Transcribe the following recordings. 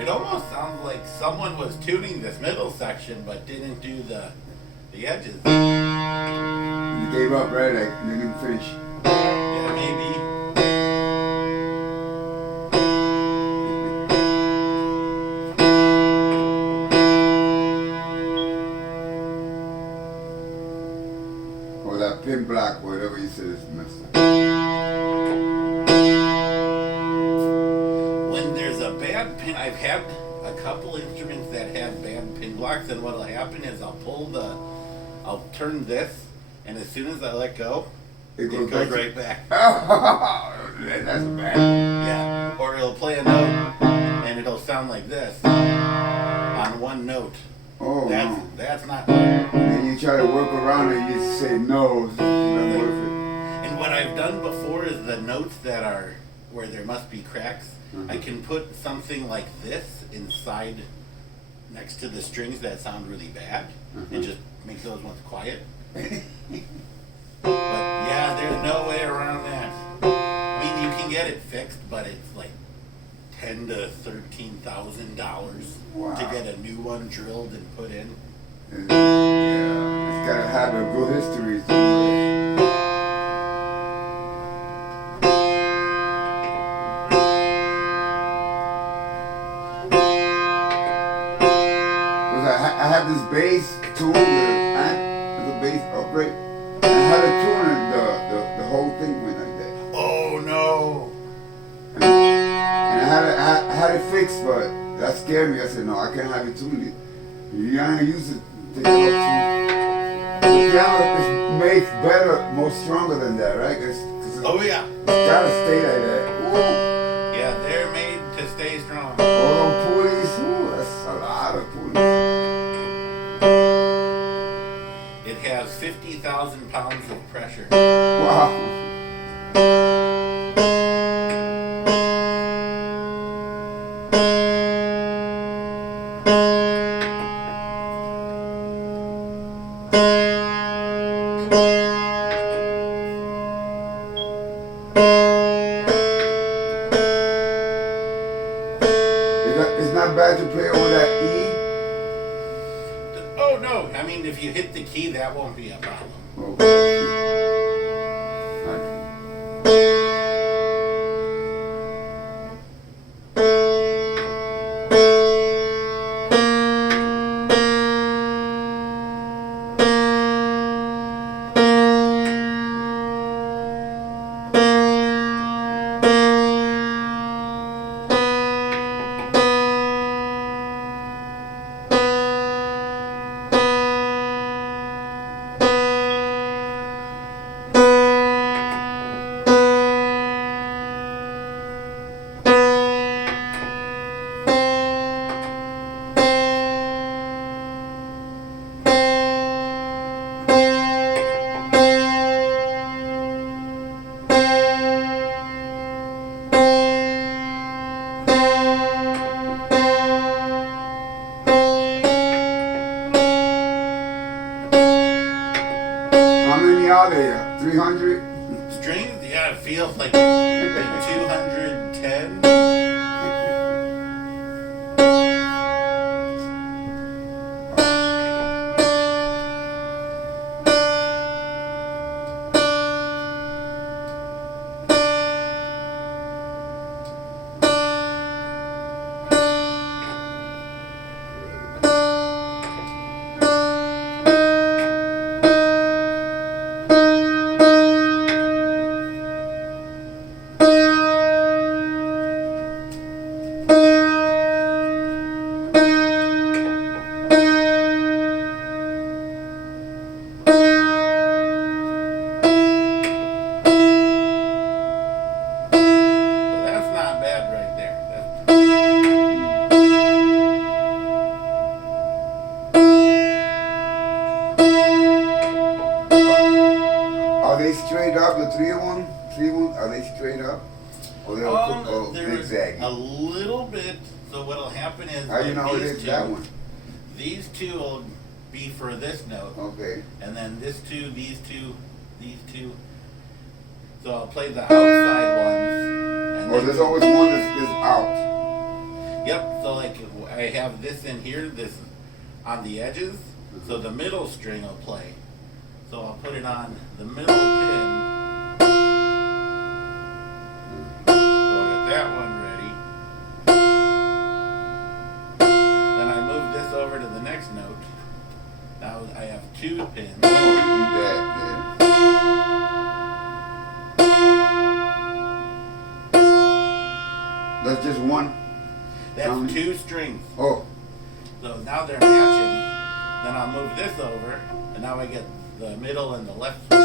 It almost sounds like someone was tuning this middle section but didn't do the edges. You gave up, right? Like, you didn't finish. Yeah, maybe. Or that pin block, whatever you said is messed up. When there's a bad pin, I've had a couple instruments that have bad pin blocks, and what'll happen is I'll turn this, and as soon as I let go, it goes right back. That's bad. Yeah, or it'll play a note, and it'll sound like this on one note. Oh, that's not. And then you try to work around it, you say no, it's not worth it. And what I've done before is the notes that are where there must be cracks, I can put something like this inside next to the strings that sound really bad and just make those ones quiet. But yeah, there's no way around that. I mean, you can get it fixed, but it's like $10,000 to $13,000 to get a new one drilled and put in. Yeah, it's gotta have a good history. I had this bass tune, the bass upright. I had a tune and the whole thing went like that. Oh no! And I had it fixed, but that scared me. I said, no, I can't have it tuned. You're gonna use it to get up to. The piano is made better, more stronger than that, right? Oh yeah. It's gotta stay like that. Woo. Yeah, they're made to stay strong. All them pulleys, that's a lot of pulleys. It has 50,000 pounds of pressure. Wow. It's not bad to play over that E. Oh no, I mean if you hit the key that won't be a problem. Okay. How many are there? 300? Strings, yeah, it feels like 210. That's not bad right there. Are they straight up, the 3-1? 3-1, are they straight up? Or they're There's zigzag? a little bit. So what'll happen is How you know it these is two, that one? These two will be for this note, Okay. and then this two, these two, these two. So I'll play the outside ones. And Or then- there's always one that's out. Yep. So like I have this in here, this on the edges. So the middle string will play. So I'll put it on the middle pin. So I got that one ready. Then I move this over to the next note. Now I have 2 pins. Oh, do that then. That's just one. That's 2 strings. Oh, So now they're matching. Then I'll move this over, and now I get the middle and the left string.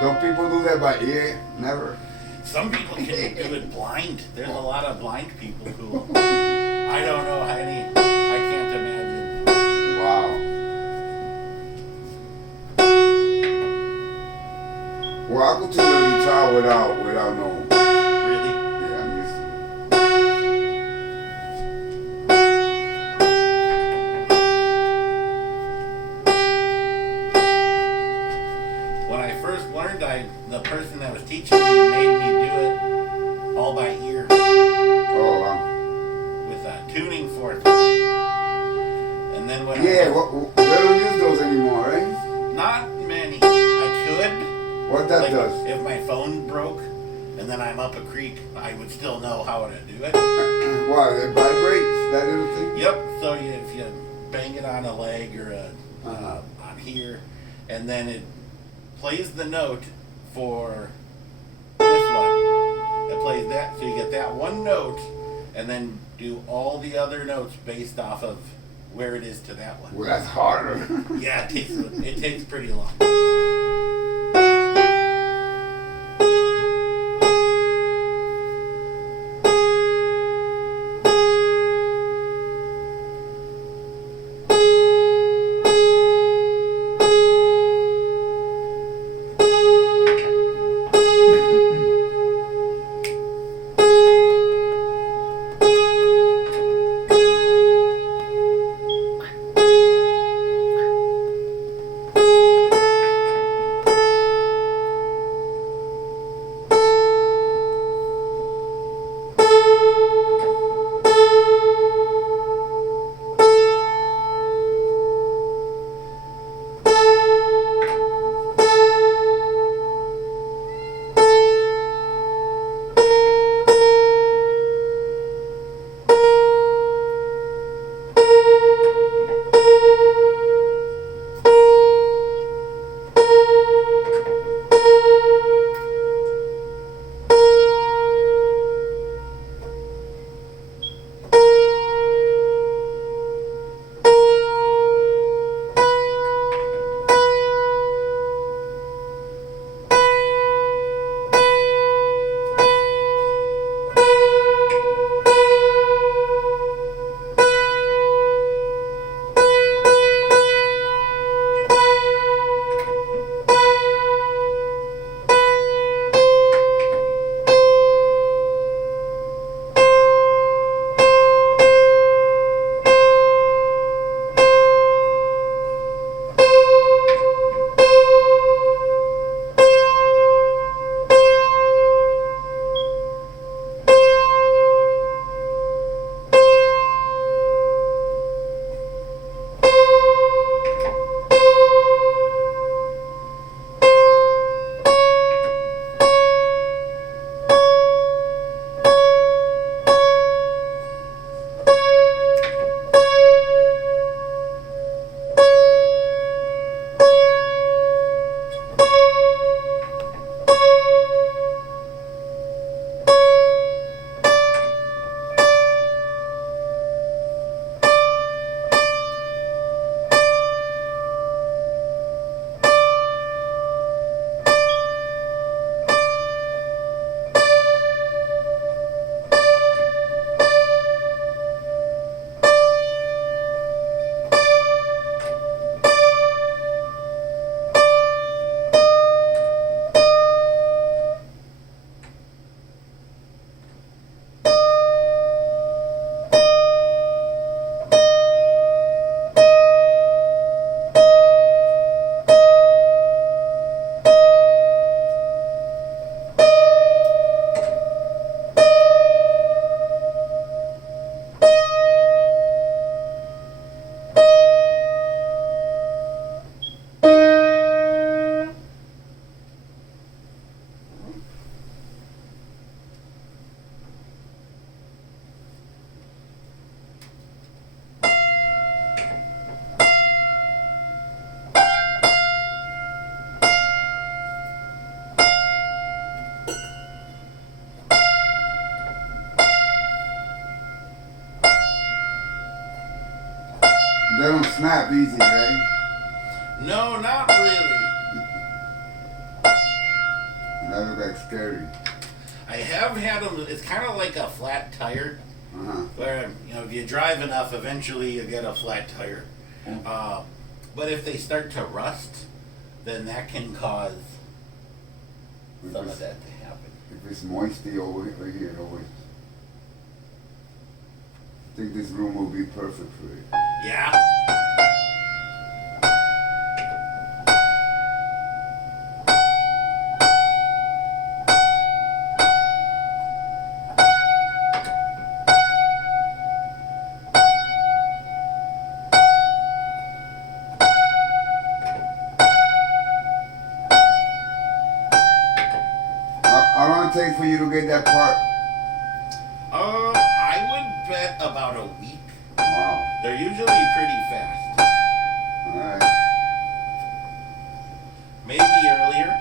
don't people do that by ear? Never. Some people can do it blind. There's a lot of blind people who I don't know how any. I can't imagine. Wow. Well, I could tune the guitar without no. Really? Yeah, I'm used to When I first learned, the person that was teaching me made me do it all by ear it. Oh, wow. with a tuning fork. And then when Yeah, they don't use those anymore, right? not many. I could. What that Like, does? if my phone broke and then I'm up a creek, I would still know how to do it. Wow, it vibrates, that little thing? Yep. So if you bang it on a leg or on here, and then it plays the note for this one. It plays that, so you get that one note, and then do all the other notes based off of where it is to that one. Well, that's harder. Yeah, it takes pretty long. don't snap easy, right? No, not really. That look like scary. I have had them. It's kind of like a flat tire, where if you drive enough, eventually you get a flat tire. But if they start to rust, then that can cause some of that to happen. If it's moisty over here, always. I think this room will be perfect for it. Yeah. How long it take for you to get that part? I would bet about a week. Wow. They're usually pretty fast. Alright. Maybe earlier.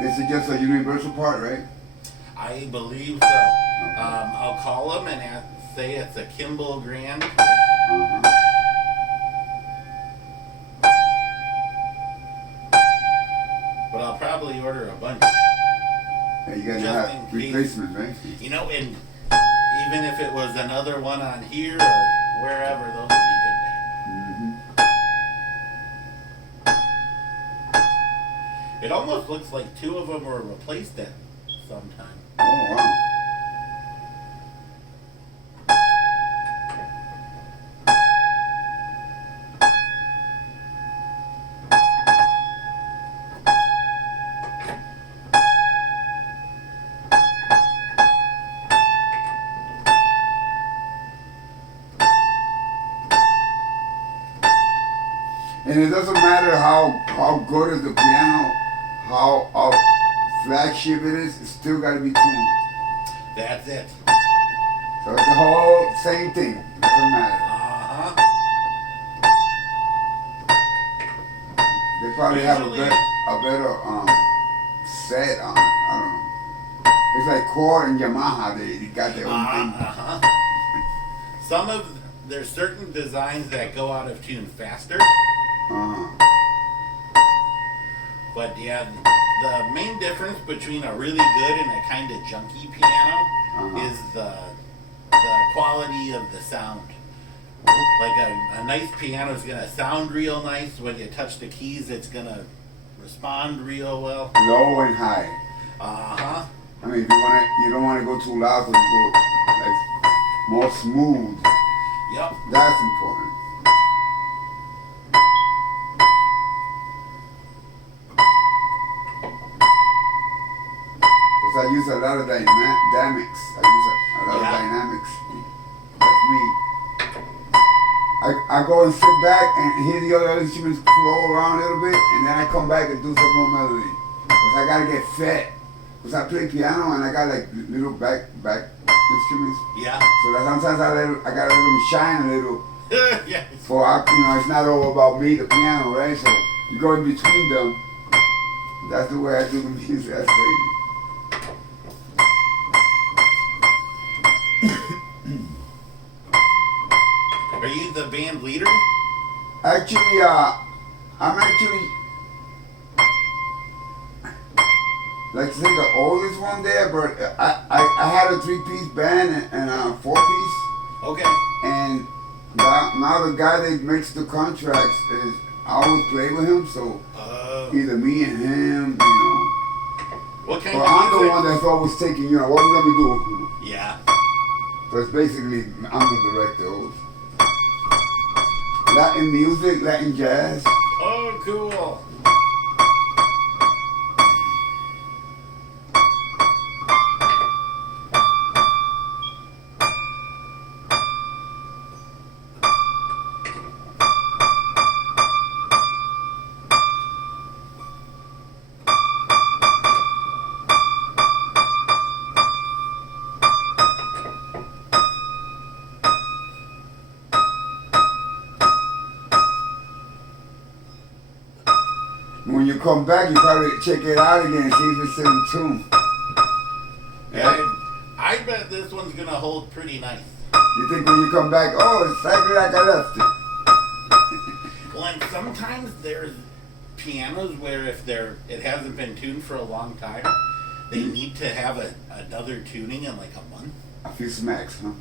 This is just a universal part, right? I believe so. I'll call them and say it's a Kimball Grand. Uh-huh. But I'll probably order a bunch. Yeah, you gotta Just have in case. replacements, right? And even if it was another one on here or wherever, those would be good to have. Mm-hmm. It almost looks like two of them were replaced at some time. Oh, wow. And it doesn't matter how good is the piano, how flagship it is, it's still gotta be tuned. That's it. So it's the whole same thing. Doesn't matter. Uh-huh. They probably have Usually- a better set on it. I don't know. It's like Core and Yamaha. They got their own thing. Uh-huh. There's certain designs that go out of tune faster. Uh-huh. But yeah, the main difference between a really good and a kind of junky piano is the quality of the sound. Like a nice piano is gonna sound real nice. When you touch the keys, it's gonna respond real well. Low and high. Uh-huh. I mean, you don't want to go too loud, so you go like more smooth. Yep. That's important. Because I use a lot of dynamics. I use a lot of dynamics. That's me. I go and sit back and hear the other instruments flow around a little bit, and then I come back and do some more melody. Because I gotta get fed. Because I play piano and I got like little back instruments. Yeah. So that sometimes I gotta let them shine a little. Yeah. For it's not all about me, the piano, right? So you go in between them. That's the way I do the music. That's crazy. Are you the band leader? Actually, I'm actually like to say the oldest one there, but I had a 3-piece band and a 4-piece. Okay. And now the guy that makes the contracts is I always play with him, so either me and him, What kind But of I'm music? the one that's always taking, what we gonna do? Yeah. So it's basically I'm the director. Latin music, Latin jazz. Oh, cool. When you come back, you probably check it out again and see if it's in tune. Yeah, I bet this one's gonna hold pretty nice. You think when you come back, oh, it's exactly like I left it. Well, and sometimes there's pianos where if it hasn't been tuned for a long time, they need to have another tuning in like a month. A few smacks, huh?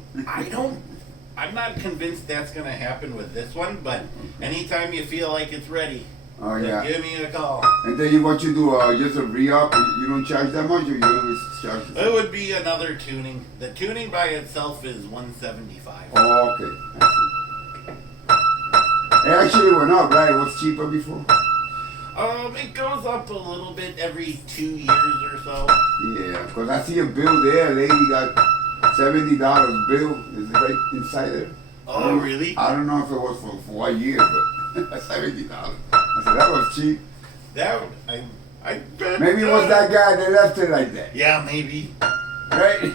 I'm not convinced that's gonna happen with this one, but anytime you feel like it's ready, Oh then yeah. give me a call. And then what you do, just a re-up, you don't charge that much, or you always charge the It same? would be another tuning. The tuning by itself is $175. Oh, okay. I see. It actually went up, right? It was cheaper before? It goes up a little bit every 2 years or so. Yeah, because I see a bill there. A lady got $70 bill. Is it right inside there? Oh, really? I don't know if it was for 1 year, but $70. I said, that was cheap. I bet. Maybe it was that guy that left it like that. Yeah, maybe. Right?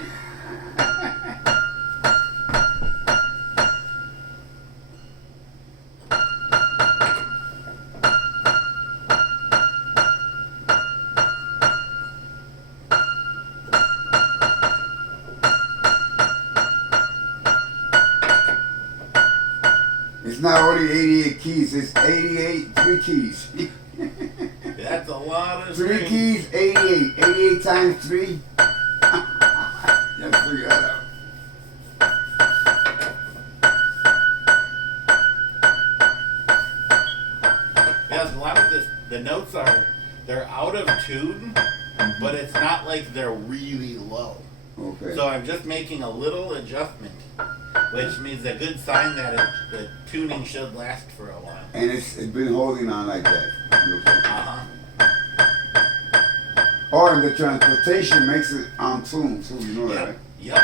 It's not only 88 keys, it's 3 keys. That's a lot of 3 strings. keys, 88. 88 times 3. You have to figure that out. Yes, a lot of the notes they're out of tune, but it's not like they're really low. Okay. So I'm just making a little adjustment, which means a good sign that the tuning should last for a while. And it's been holding on like that. Uh-huh. Oh, and the transportation makes it on tune too, you know that, right? Yep.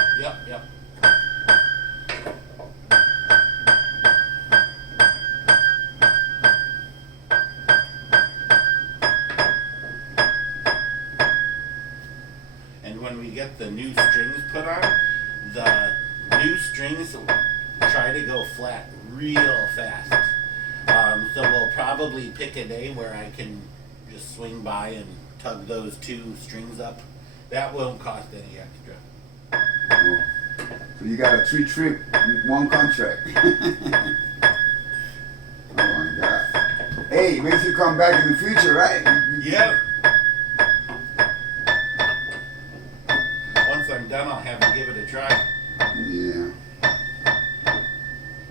And when we get the new strings put on, the new strings try to go flat real fast. So we'll probably pick a day where I can just swing by and tug those 2 strings up. That won't cost any extra. Oh. So you got a 3-trip, 1 contract. Oh my God. Hey, it makes you come back in the future, right? Yep. Once I'm done, I'll have to give it a try. Yeah.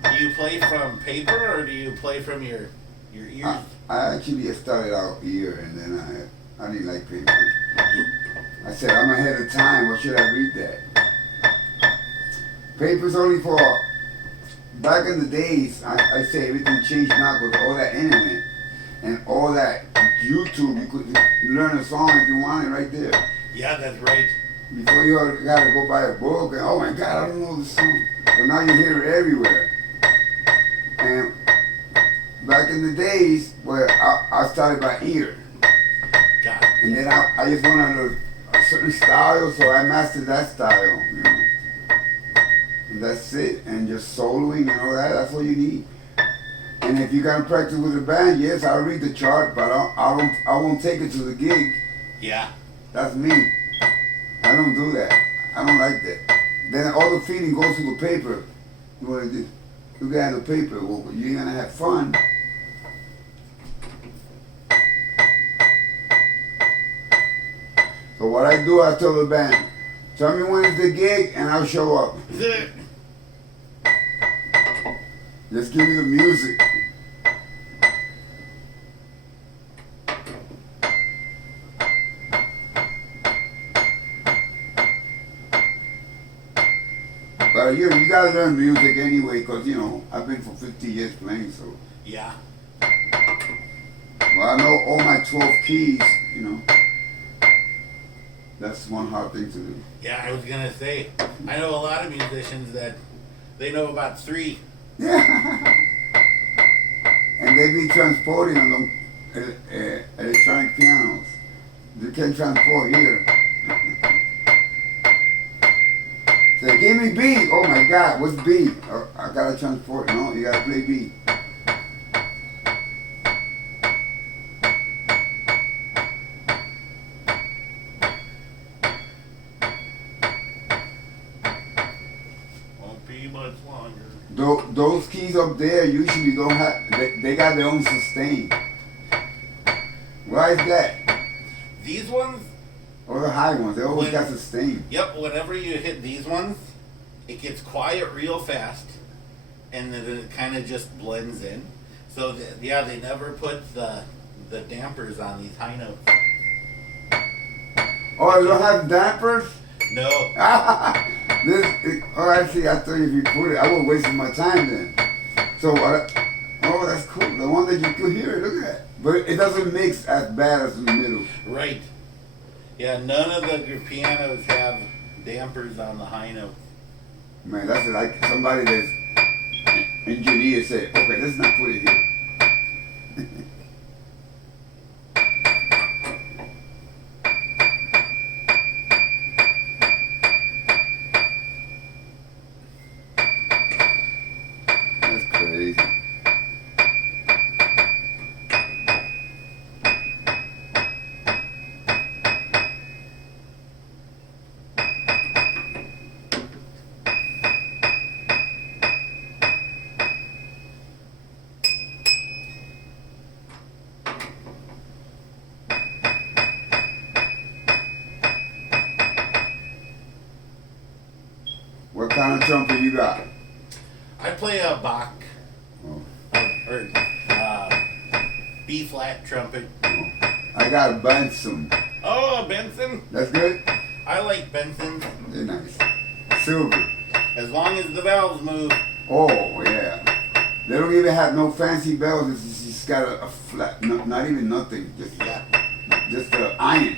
Do you play from paper or do you play from your ears? I actually started out here and then I didn't like paper. I said, I'm ahead of time, why should I read that? Paper's only for, back in the days, I say everything changed now because all that internet and all that YouTube, you could learn a song if you wanted right there. Yeah, that's right. Before you got to go buy a book and, oh my God, I don't know this song. But now you hear it everywhere. And back in the days where I started by ear. Got it. And then I just wanted a certain style, so I mastered that style, you know. And that's it. And just soloing and all that, that's what you need. And if you got to practice with a band, yes, I'll read the chart, but I won't take it to the gig. Yeah. That's me. I don't do that. I don't like that. Then all the feeling goes to the paper. You want to do? You got the paper. Well, you ain't gonna have fun. So what I do, I tell the band, tell me when is the gig, and I'll show up. Just give me the music. But you gotta learn music anyway, cause you know I've been for 50 years playing, so. Yeah. Well, I know all my 12 keys, you know. That's one hard thing to do. Yeah, I was gonna say, I know a lot of musicians that they know about 3. Yeah. And they be transporting on them electronic pianos. They can transport here. Say, give me B. Oh my God, what's B? Oh, I gotta transport. No, you gotta play B. Won't be those keys up there usually don't have. They got their own sustain. Why is that? These ones, Or the high ones, they always got sustain. yep, whenever you hit these ones, it gets quiet real fast, and then it kind of just blends in. So, yeah, they never put the dampers on these high notes. Oh, they don't have dampers? No. Oh, I see. I thought if you put it, I was wasting my time then. So what? Oh, that's cool. The one that you could hear it, look at that. But it doesn't mix as bad as in the middle. Right. Yeah, none of the pianos have dampers on the high notes. Man, that's like somebody that's engineer said, okay, let's not put it here. That's crazy. What kind of trumpet you got? I play a Bach Oh. or B flat trumpet. I got a Benson. Oh, Benson. That's good? I like Bensons They're nice. Silver. as long as the valves move. Oh, yeah. They don't even have no fancy bells. It's just got a flat, not even nothing. Just an iron.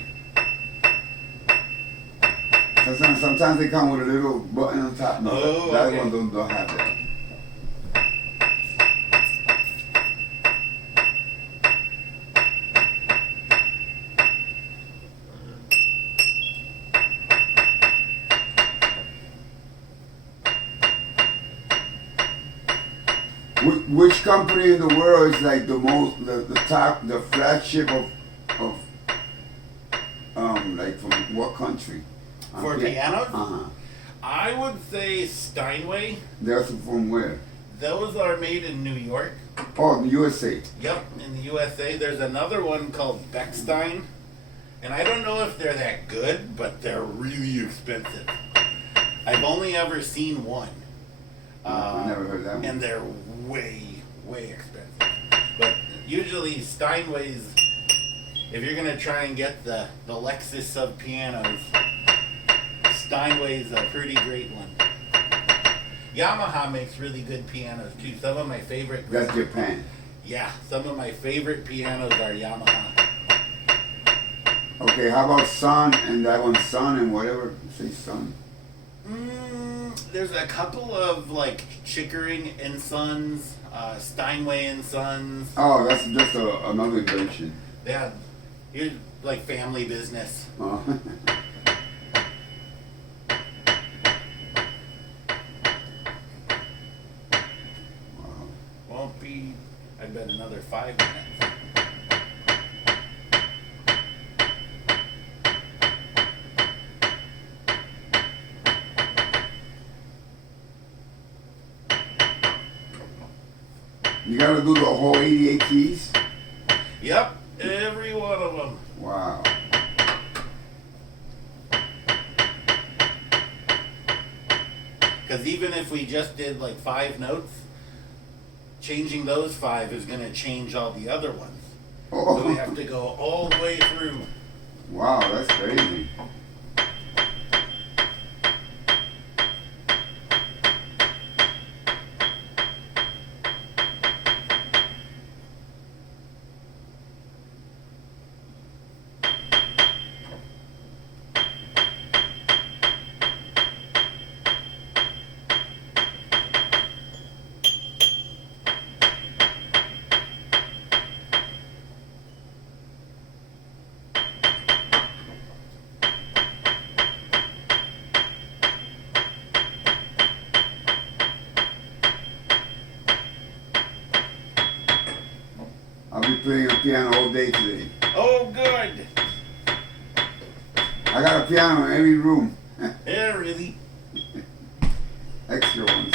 Sometimes they come with a little button on top. No, Oh, that okay. one don't have that. Which company in the world is like the most, the top, the flagship of like from what country? For pianos? Uh-huh. I would say Steinway. They're from where? Those are made in New York. Oh, the USA. Yep, in the USA. There's another one called Bechstein. And I don't know if they're that good, but they're really expensive. I've only ever seen one. I never heard that one. And they're way, way expensive. But usually Steinways, if you're going to try and get the Lexus of pianos, Steinway's a pretty great one. Yamaha makes really good pianos too. Some of my favorite. That's Japan. Yeah, some of my favorite pianos are Yamaha. Okay, how about Sun and that one, Sun and whatever? Say Sun. There's a couple of like Chickering and Sons, Steinway and Sons. Oh, that's just another invention. Yeah, you're like family business. Oh. Wow. Won't be, I bet, another 5 minutes. You gotta do the whole 88 keys? Yep, every one of them. Wow. Because even if we just did like 5 notes, changing those 5 is going to change all the other ones. Oh. So we have to go all the way through. Wow, that's crazy. I'll be playing a piano all day today. Oh, good. I got a piano in every room. Yeah, really. Extra ones.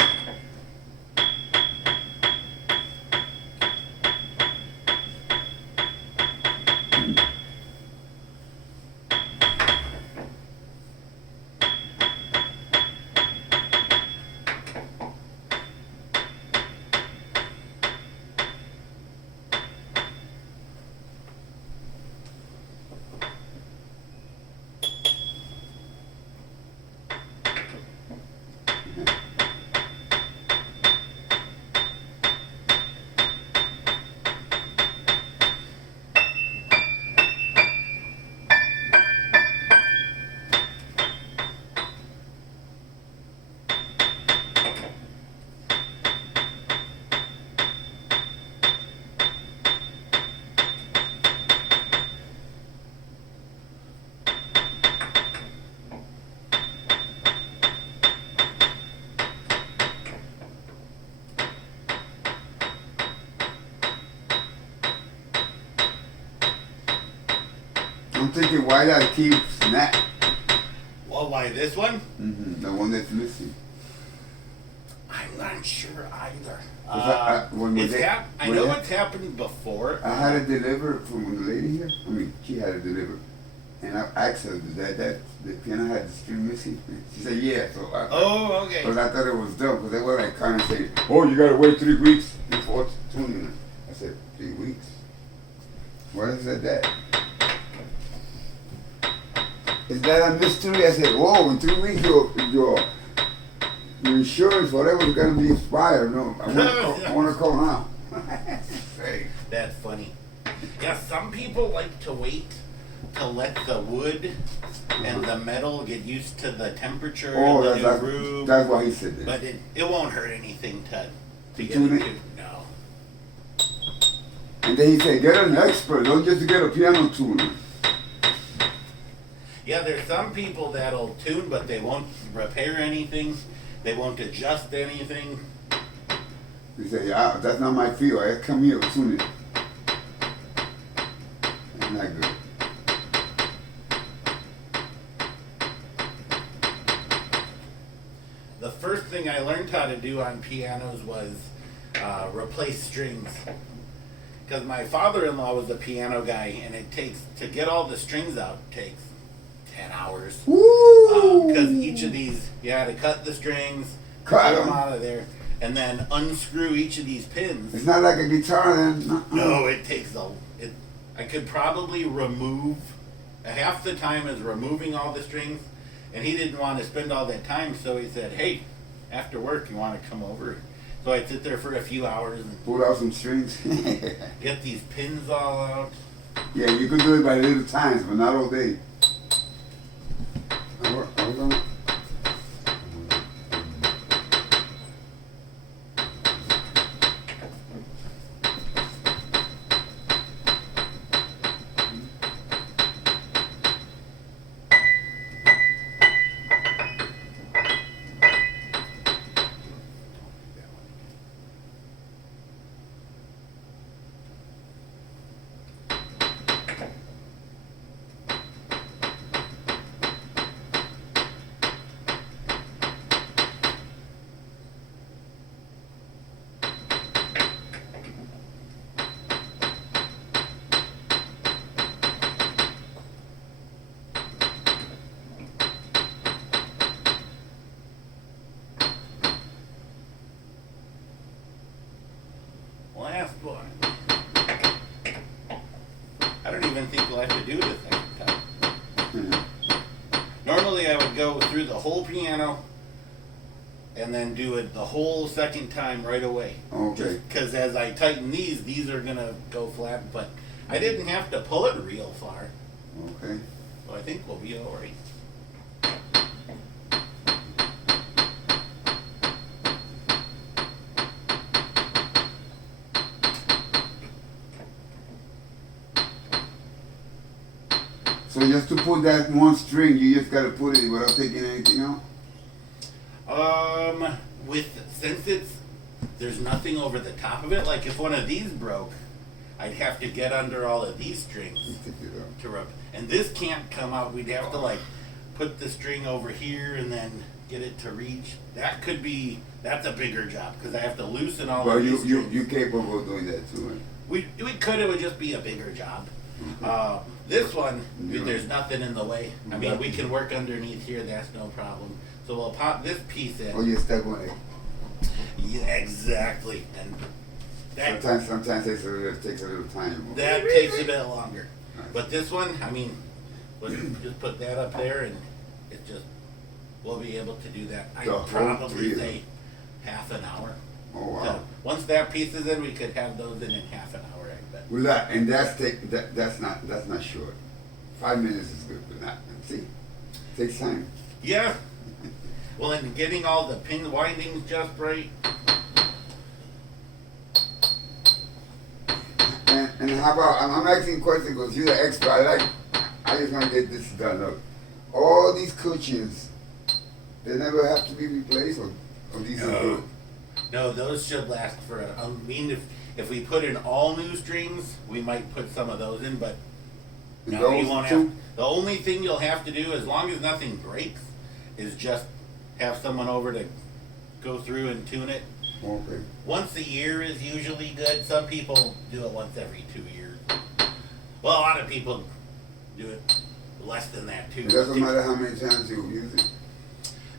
I'm thinking why that keeps snap. Well, why this one? The one that's missing. I'm not sure either. I know it's happened before. I had it delivered from the lady here. I mean, she had it delivered. And I asked her, that the piano had the string missing? She said, yeah. So okay. Because I thought it was dumb, because they were like kind of saying, oh, you got to wait 3 weeks before tuning it. I said, 3 weeks? Why is that? Is that a mystery? I said, whoa, in 3 weeks your insurance, whatever, is going to be expired. No, I want to call now. That's funny. Yeah, some people like to wait to let the wood and the metal get used to the temperature of the new room. That's why he said that. But it won't hurt anything to get tune it. No. And then he said, get an expert, don't just get a piano tuner. Yeah, there's some people that'll tune, but they won't repair anything. They won't adjust anything. He said, yeah, that's not my field. I come here to tune it. That's not good. The first thing I learned how to do on pianos was replace strings. Because my father-in-law was a piano guy, and it takes, to get all the strings out, takes 10 hours. Because each of these, you had to cut the strings, cut them out of there, and then unscrew each of these pins. It's not like a guitar then? No, it takes I could probably remove, half the time is removing all the strings, and he didn't want to spend all that time, so he said, hey, after work, you want to come over? So I'd sit there for a few hours and pull out some strings. get these pins all out. Yeah, you could do it by little times, but not all day. Last one. I don't even think we'll have to do it a second time. Normally I would go through the whole piano and then do it the whole second time right away. Okay. Because as I tighten these are going to go flat, but I didn't have to pull it real far. Okay. So I think we'll be all right. So just to put that one string, you just gotta put it without taking anything out? Since there's nothing over the top of it, like if one of these broke, I'd have to get under all of these strings to rub. And this can't come out. We'd have to like put the string over here and then get it to reach. That's a bigger job because I have to loosen all of these strings. You're capable of doing that too, right? We could, it would just be a bigger job. This one, there's nothing in the way. I mean, we can work underneath here, that's no problem. So we'll pop this piece in. Oh, you're stuck on it. Yeah, exactly. And that, sometimes it takes a little time. That takes a bit longer. Nice. But this one, I mean, we'll just put that up there and we'll be able to do that. I'd probably say half an hour. Oh, wow. So once that piece is in, we could have those in half an hour, I bet. Well, that's not short. 5 minutes is good, but not. See, it takes time. Yeah. Well, and getting all the pin windings just right. And how about, I'm asking questions because you're the expert. I just want to get this done up. All these cushions, they never have to be replaced, or these are good? No, those should last for, if we put in all new strings, we might put some of those in, but No, Those you won't two? have. The only thing you'll have to do, as long as nothing breaks, is just have someone over to go through and tune it. Okay. Once a year is usually good. Some people do it once every 2 years. Well, a lot of people do it less than that too. It doesn't matter how many times you use it.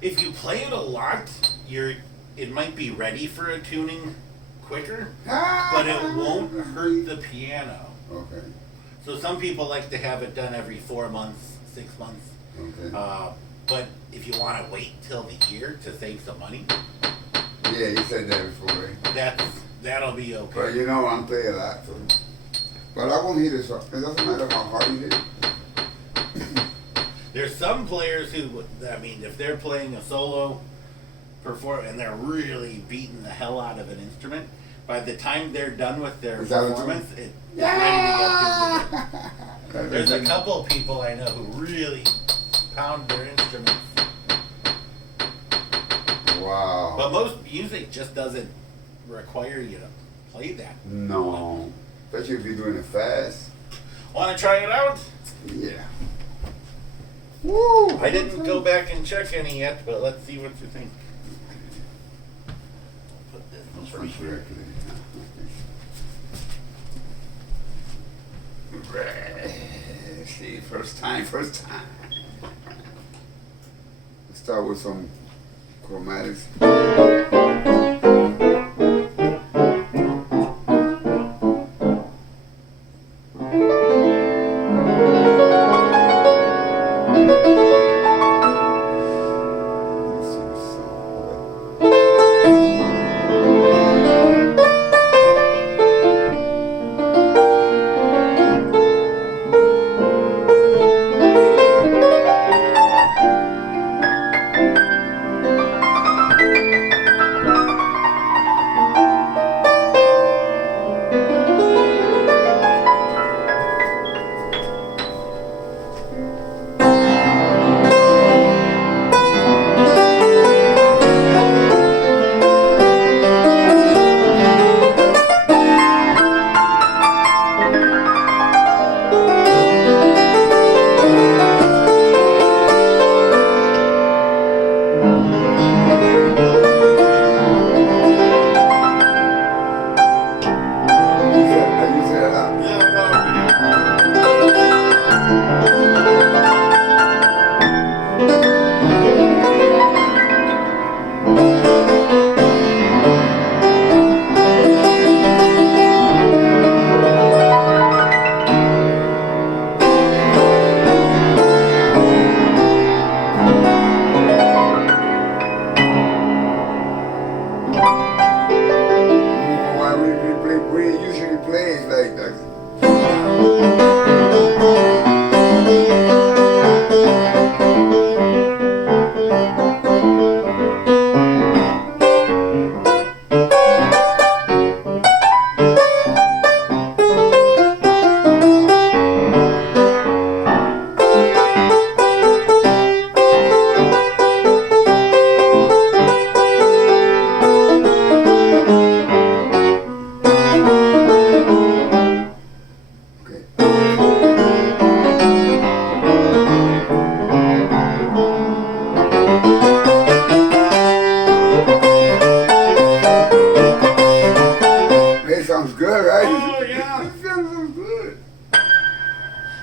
If you play it a lot, it might be ready for a tuning quicker, but it won't hurt the piano. Okay. So some people like to have it done every 4 months, 6 months. Okay. But if you want to wait till the year to save some money, Yeah, you said that before, right? that'll be okay. But you know, I'm playing a lot, so. But I won't hit it, so it doesn't matter how hard you hit it. There's some players who, I mean, if they're playing a solo and they're really beating the hell out of an instrument, by the time they're done with their performance, it's ready to get to. There's a couple of people I know who really pound their instruments. Wow. But most music just doesn't require you to play that. No. Especially if you're doing it fast. Want to try it out? Yeah. Woo! I didn't go back and check any yet, but let's see what you think. I'll put this From here. See, first time. Let's start with some chromatics.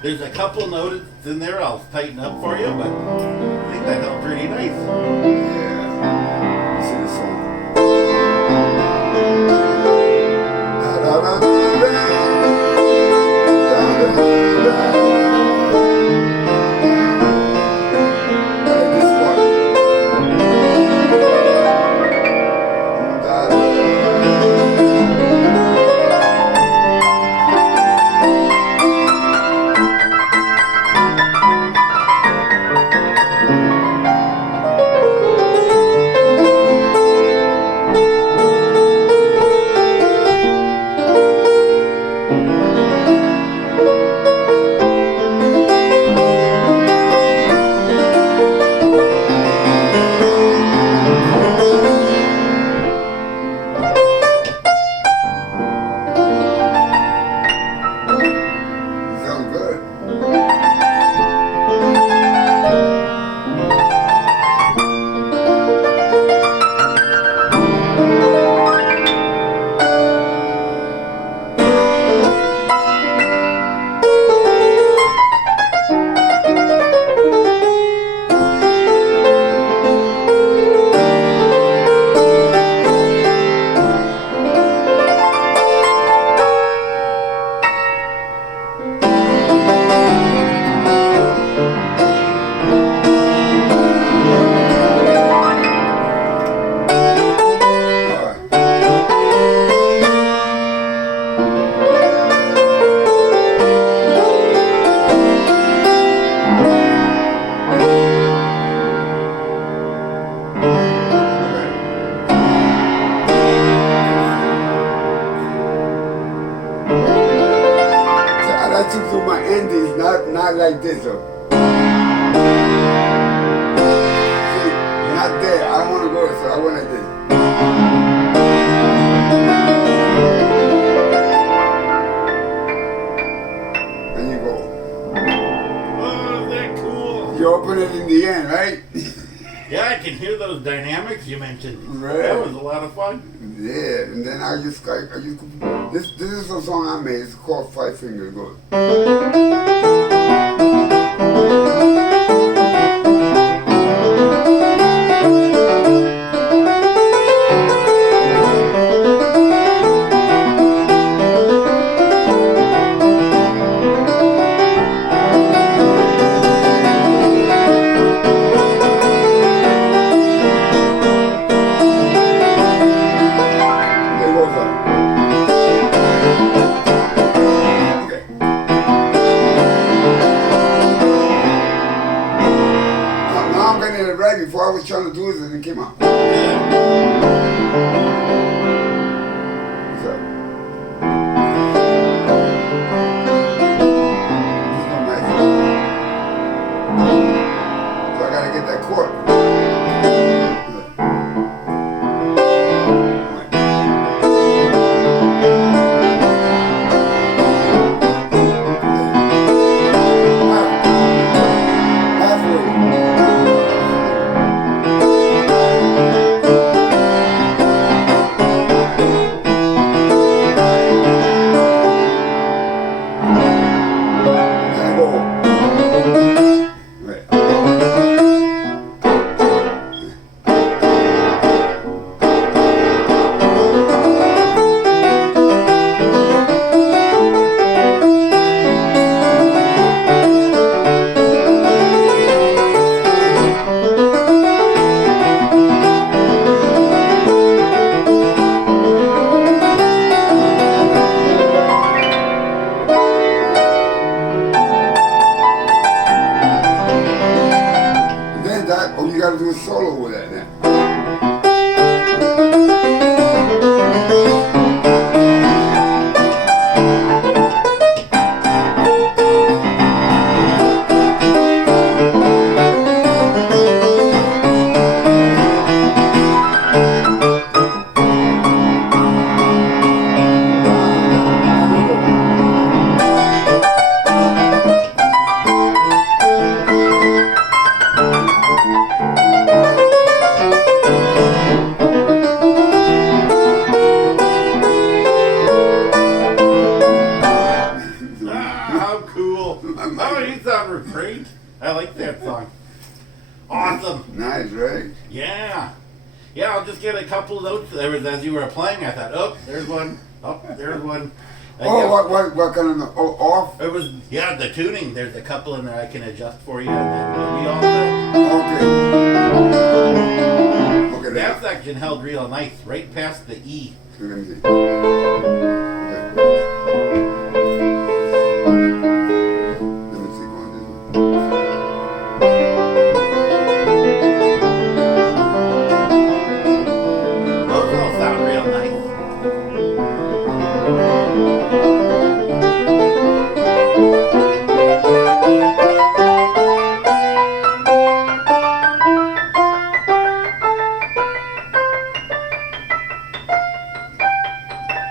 There's a couple notes in there I'll tighten up for you, but I think that helped pretty nice. Yeah. See the song. Da, da, da, da, da, da, da, da. This part. Da, da, da. like this though. See, not there. I don't want to go, so I went like this. And you go. Oh, is that cool? You open it in the end, right? Yeah, I can hear those dynamics you mentioned. Right. That was a lot of fun. Yeah, and then this is a song I made. It's called Five Finger. It goes. Before I was trying to do this and it came out. What's up? There's no magic. So I gotta get that chord. You gotta do a solo with that now. Oh, you sound great. I like that song. Awesome. Nice, right? Yeah. Yeah, I'll just get a couple notes. There was, as you were playing, I thought, oh, there's one. Oh, there's one. What kind of note? Oh, off? It was, yeah, the tuning. There's a couple in there I can adjust for you, and then we all set. Okay. Okay. That section held real nice, right past the E. Let me see.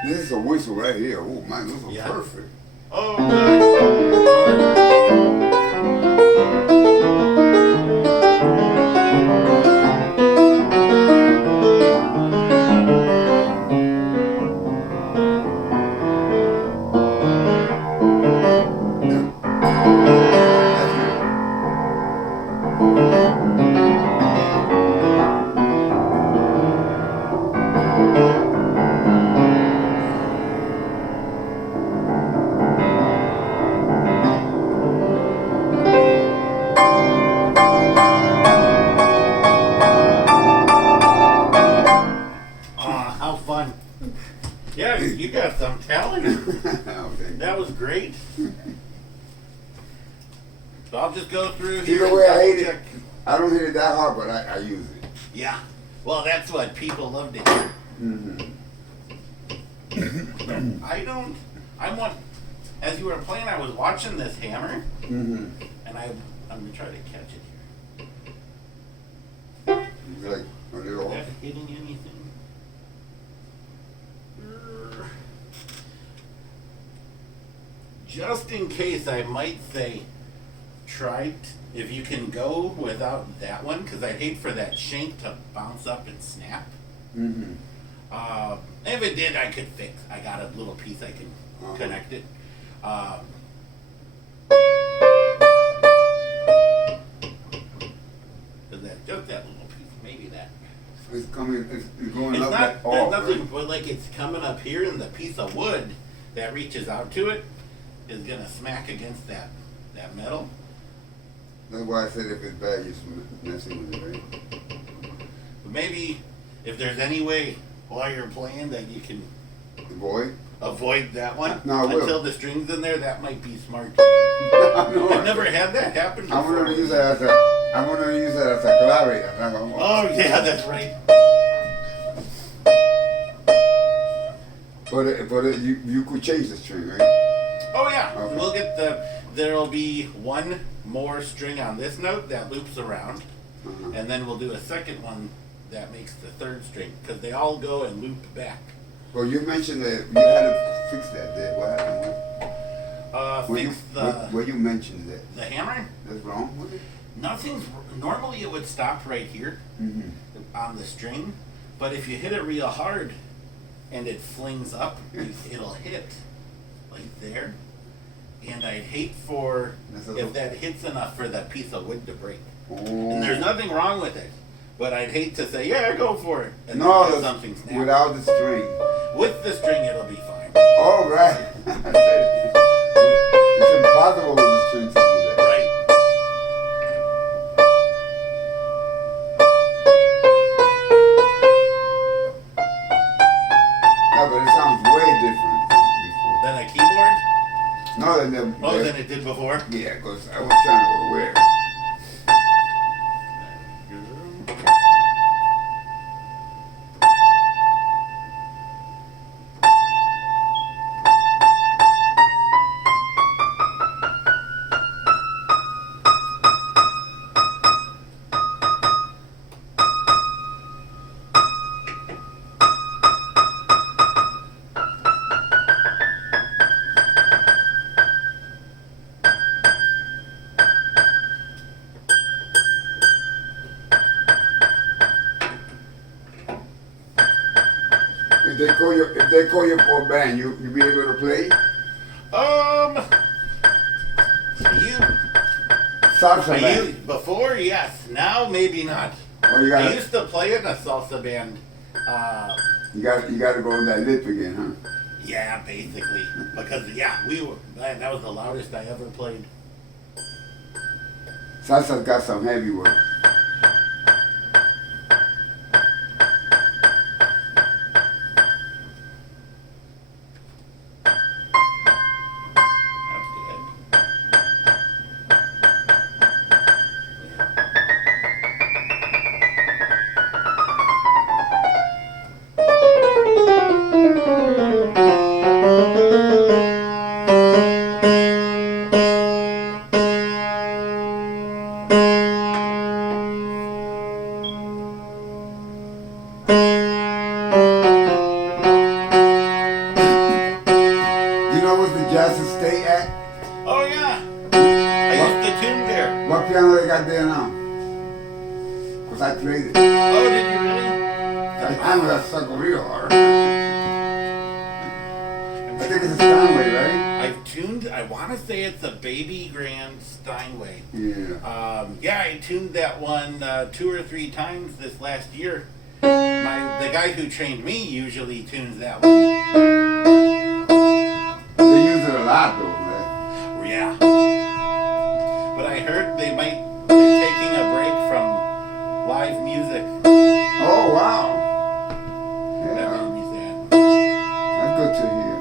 This is a whistle right here. Oh man, this is perfect. Oh, nice. Yeah, you got some talent. Okay. That was great. So I'll just go through See here. the way I hate it? I don't hit it that hard, but I use it. Yeah. Well, that's what people love to hear. Mm-hmm. I don't. as you were playing, I was watching this hammer, Mm-hmm. and I'm gonna try to catch it It's like a here. little Is off. that hitting anything? Just in case, I might say, if you can go without that one, because I'd hate for that shank to bounce up and snap. Mm-hmm. If it did, I could fix. I got a little piece I can connect it. Just that little piece, maybe that. It's coming, it's going It's up not, like there's off. nothing, Right? but like it's coming up here, and the piece of wood that reaches out to it is gonna smack against that metal. That's why I said if it's bad, you're messing with it, right? But maybe if there's any way while you're playing that you can The boy? avoid that one No, I will. until the string's in there, that might be smart. No, I've never had that happen before. I wanted to use that as a clave. Oh yeah, that's right. But you could change the string, right? Oh yeah, Okay. we'll get there'll be one more string on this note that loops around, Uh-huh. and then we'll do a second one that makes the third string, because they all go and loop back. Well, you mentioned that you had to fix that there. What happened? Where you mentioned that. The hammer. That's wrong with it? Nothing's normally it would stop right here Mm-hmm. on the string, but if you hit it real hard and it flings up, it'll hit like there. And I'd hate for if that hits enough for that piece of wood to break. Oh. And there's nothing wrong with it, but I'd hate to say, yeah, go for it, and No, then have that's something snap. without the string. With the string, it'll be fine. Oh, right. It's impossible with the string to do that. Right. No, but it sounds way different than before. Then a keyboard? No, than the. Oh, than it did before? Yeah, because I was trying to go where. If they call you for a band, you be able to play salsa band. Before, yes. Now, maybe not. Oh, you I got used to play in a salsa band. you got to go on that lip again, huh? Yeah, basically, because that was the loudest I ever played. Salsa's got some heavy work. That's good. You know what's the Jazz Estate at? Oh yeah, I used to tune there. What piano they got there now? Because I played it. Oh, did you really? I know that sucker real hard. I think it's a Steinway, right? I've tuned. I want to say it's a Baby Grand Steinway. Yeah. Yeah, I tuned that one 2 or 3 times this last year. The guy who trained me usually tunes that one. They use it a lot though, man. Yeah. But I heard they might be taking a break from live music. Oh, wow. That Yeah, made me sad. that's good to hear.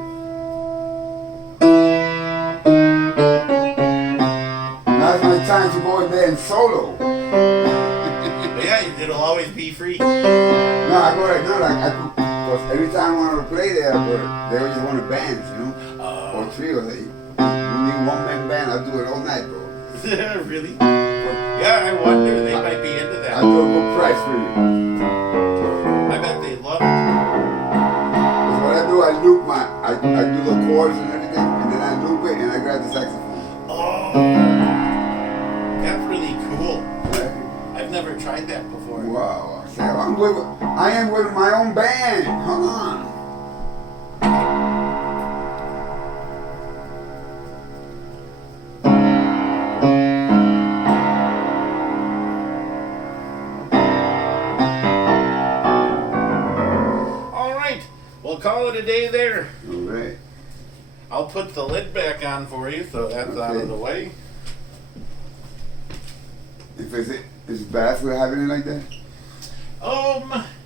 Now's my time to go in there and solo. But yeah, it'll always be free. No, I go right now, I could, because every time I want to play there, they always want a band, you know? Or 3 or 8. one-man band. I do it all night, bro. Really? Yeah, I wonder. They might be into that. I do a good price for you. I bet they love it. That's what I do. I loop I do the chords and everything, and then I loop it and I grab the saxophone. Oh, that's really cool. Right? I've never tried that before. Wow. I am with my own band. Hold on. We'll call it a day there. All right. I'll put the lid back on for you, so that's out of the way. If it's bad for having it like that?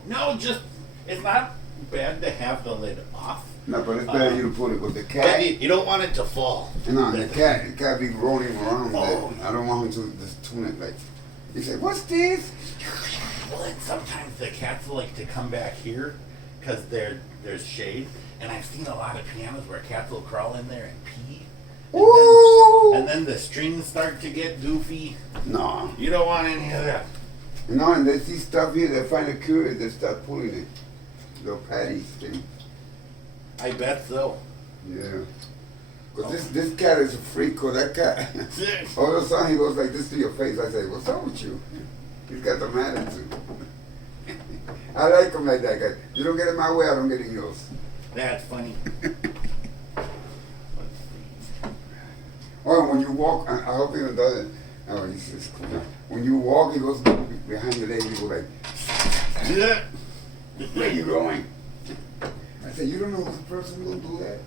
No, just it's not bad to have the lid off. No, but it's better you to put it with the cat. You don't want it to fall. No, the cat be rolling around. Oh. I don't want him to just tune it like. He said, "What's this?" Well, and sometimes the cats like to come back here because there's shade, and I've seen a lot of pianos where cats will crawl in there and pee. And then the strings start to get goofy. No. You don't want any of that. No, and they see stuff here, they find it curious, they start pulling it. Little patties thing. I bet so. Yeah. Because this cat is a freak, cause that cat, all of a sudden he goes like this to your face. I say, what's up with you? He's got the attitude. I like him like that guy. You don't get in my way, I don't get in yours. That's funny. Oh, when you walk, I hope he does it. Oh, he's just cool. When you walk, he goes behind your leg, you go like, where you going? I said, you don't know this person will do that?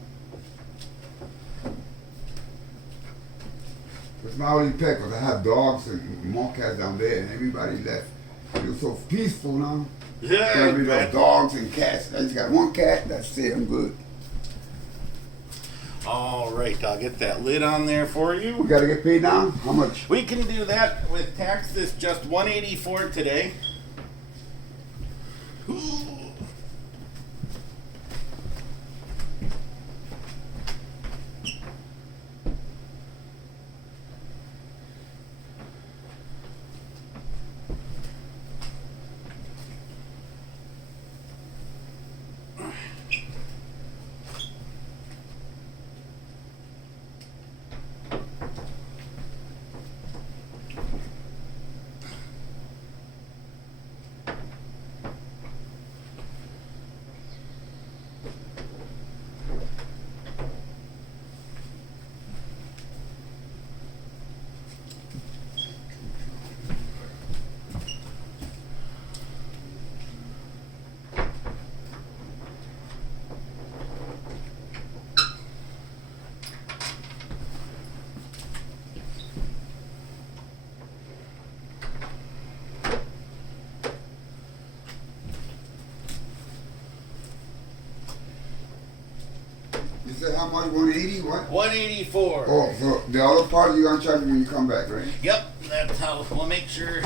It's my only pet, because I have dogs and more cats down there, and everybody left. It was so peaceful now. Yeah, got dogs and cats. I just got one cat, that's it, I'm good. All right, I'll get that lid on there for you. We gotta get paid now? How much? We can do that with taxes, just $184 today. Ooh. You said how much? 180? What? 184. Oh, so the other part you're gonna charge me when you come back, right? Yep, that's how we'll make sure.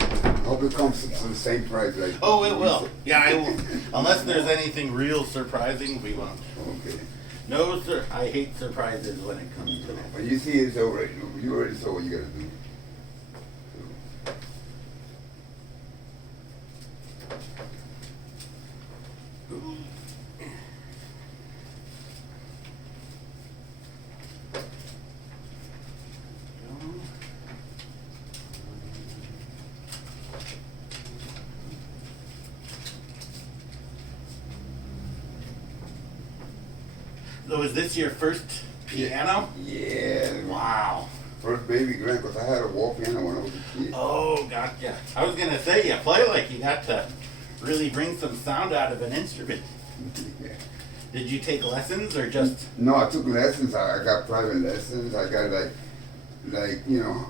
I hope it comes to the same price, like. Oh, it will. Yeah, I will. Unless there's anything real surprising, we won't. Okay. No, sir. I hate surprises when it comes to that. When you see it's already, you already saw what you gotta do. So is this your first piano? Yeah. Wow. First baby grand, because I had a wall piano when I was a kid. Oh, gotcha. I was gonna say you play like you got to really bring some sound out of an instrument. Yeah. Did you take lessons or just? No, I took lessons. I got private lessons. I got you know,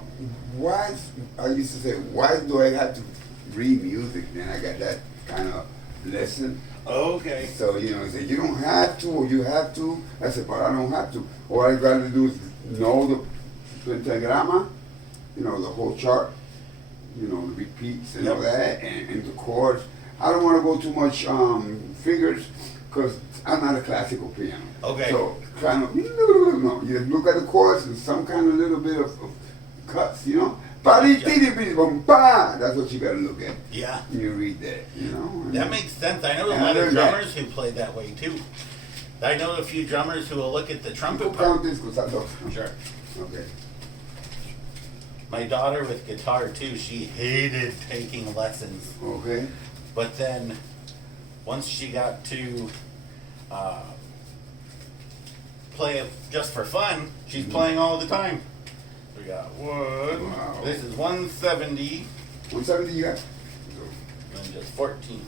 why? I used to say, why do I have to read music? Then I got that kind of lesson. Okay. So, you know, he said, you don't have to, or you have to. I said, but I don't have to. All I got to do is know the pentagrama, you know, the whole chart, you know, the repeats and all that, and the chords. I don't want to go too much figures, because I'm not a classical piano. Okay. So trying to no, you look at the chords and some kind of little bit of cuts, you know. That's what you gotta look at. Yeah. When you read that, you know. That makes sense. I know a And I lot of learned that. drummers who play that way too. I know a few drummers who will look at the trumpet Count part. this because I don't. Sure. Okay. My daughter with guitar too, she hated taking lessons. Okay. But then once she got to play it just for fun, she's playing all the time. We got one. Wow. This is 170 170 you got? and just 14.